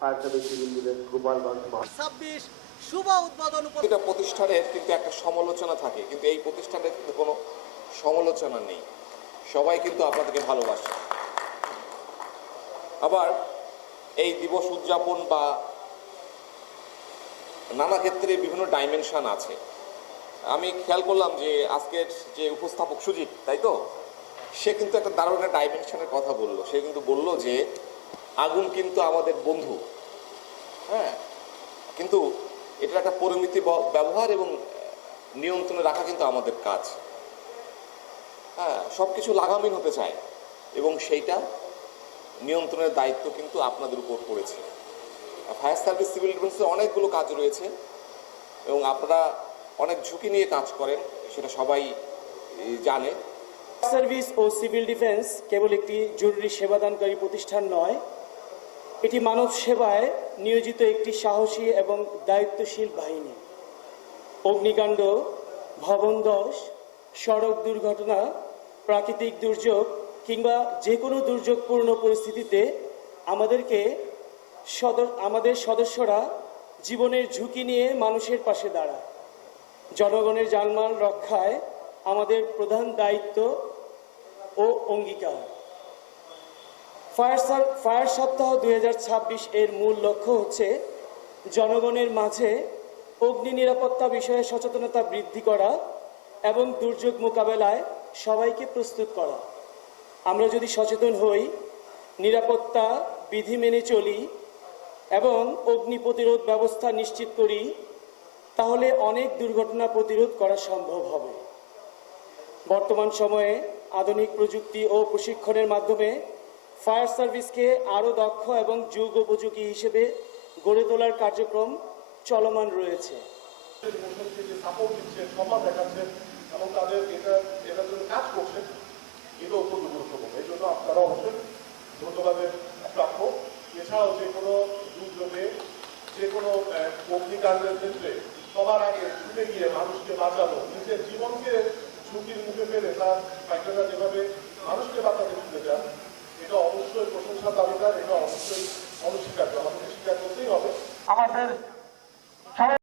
Fire service civil defence Gopalganj 26 শুভ উদ্বোধন এটা প্রতিষ্ঠানের কিন্তু একটা সমালোচনা থাকে, কিন্তু এই প্রতিষ্ঠানের কিন্তু কোনো সমালোচনা নেই। সবাই কিন্তু আপনাদেরকে ভালোবাসে। আবার এই দিবস উদযাপন বা নানা ক্ষেত্রে বিভিন্ন ডাইমেনশন আছে। আমি খেয়াল করলাম যে আজকের যে উপস্থাপক সুজিত, তাই তো, সে কিন্তু একটা দারুণ একটা ডাইমেনশনের কথা বললো। সে কিন্তু বললো যে আগুন কিন্তু আমাদের বন্ধু, হ্যাঁ, কিন্তু এটার একটা পরিমিতি ব্যবহার এবং নিয়ন্ত্রণে রাখা কিন্তু আমাদের কাজ। হ্যাঁ, সব কিছু লাগামহীন হতে চায় এবং সেইটা নিয়ন্ত্রণের দায়িত্ব কিন্তু আপনাদের উপর পড়েছে। ফায়ার সার্ভিস সিভিল ডিফেন্সের অনেকগুলো কাজ রয়েছে এবং আপনারা অনেক ঝুঁকি নিয়ে কাজ করেন, সেটা সবাই জানে। সার্ভিস ও সিভিল ডিফেন্স কেবল একটি জরুরি সেবাদানকারী প্রতিষ্ঠান নয়, এটি মানব সেবায় নিয়োজিত একটি সাহসী এবং দায়িত্বশীল বাহিনী। অগ্নিকাণ্ড, ভবন ধস, সড়ক দুর্ঘটনা, প্রাকৃতিক দুর্যোগ কিংবা যে কোনো দুর্যোগপূর্ণ পরিস্থিতিতে আমাদের সদস্যরা জীবনের ঝুঁকি নিয়ে মানুষের পাশে দাঁড়ায়। জনগণের জানমাল রক্ষায় আমাদের প্রধান দায়িত্ব ও অঙ্গীকার। ফায়ার সপ্তাহ 2026 এর মূল লক্ষ্য হচ্ছে জনগণের মাঝে অগ্নি নিরাপত্তা বিষয়ে সচেতনতা বৃদ্ধি করা এবং দুর্যোগ মোকাবেলায় সবাইকে প্রস্তুত করা। আমরা যদি সচেতন হই, নিরাপত্তা বিধি মেনে চলি এবং অগ্নি প্রতিরোধ ব্যবস্থা নিশ্চিত করি, তাহলে অনেক দুর্ঘটনা প্রতিরোধ করা সম্ভব হবে। বর্তমান সময়ে আধুনিক প্রযুক্তি ও প্রশিক্ষণের মাধ্যমে ফায়ার সার্ভিসকে আরও দক্ষ এবং যুগোপযোগী হিসেবে গড়ে তোলার কার্যক্রম চলমান রয়েছে। এবং তাদের এটার জন্য কাজ করছেন, এটা অত্যন্ত গুরুত্বপূর্ণ। এই জন্য আপনারা অবশ্যই ধন্যবাদের প্রাপ্য। এছাড়াও যে কোনো দুর্যোগে, যে কোনো অগ্নিকাণ্ডের ক্ষেত্রে সবার আগে ছুটে গিয়ে মানুষকে বাঁচানো, নিজের জীবনকে ঝুঁকির মুখে ফেলে তার পাইকাররা যেভাবে মানুষকে বাঁচাতে ছুটে যান, এটা অবশ্যই প্রশংসা দাবিদার, এটা অবশ্যই অনস্বীকার্য, আমাদের স্বীকার করতেই হবে। আমাদের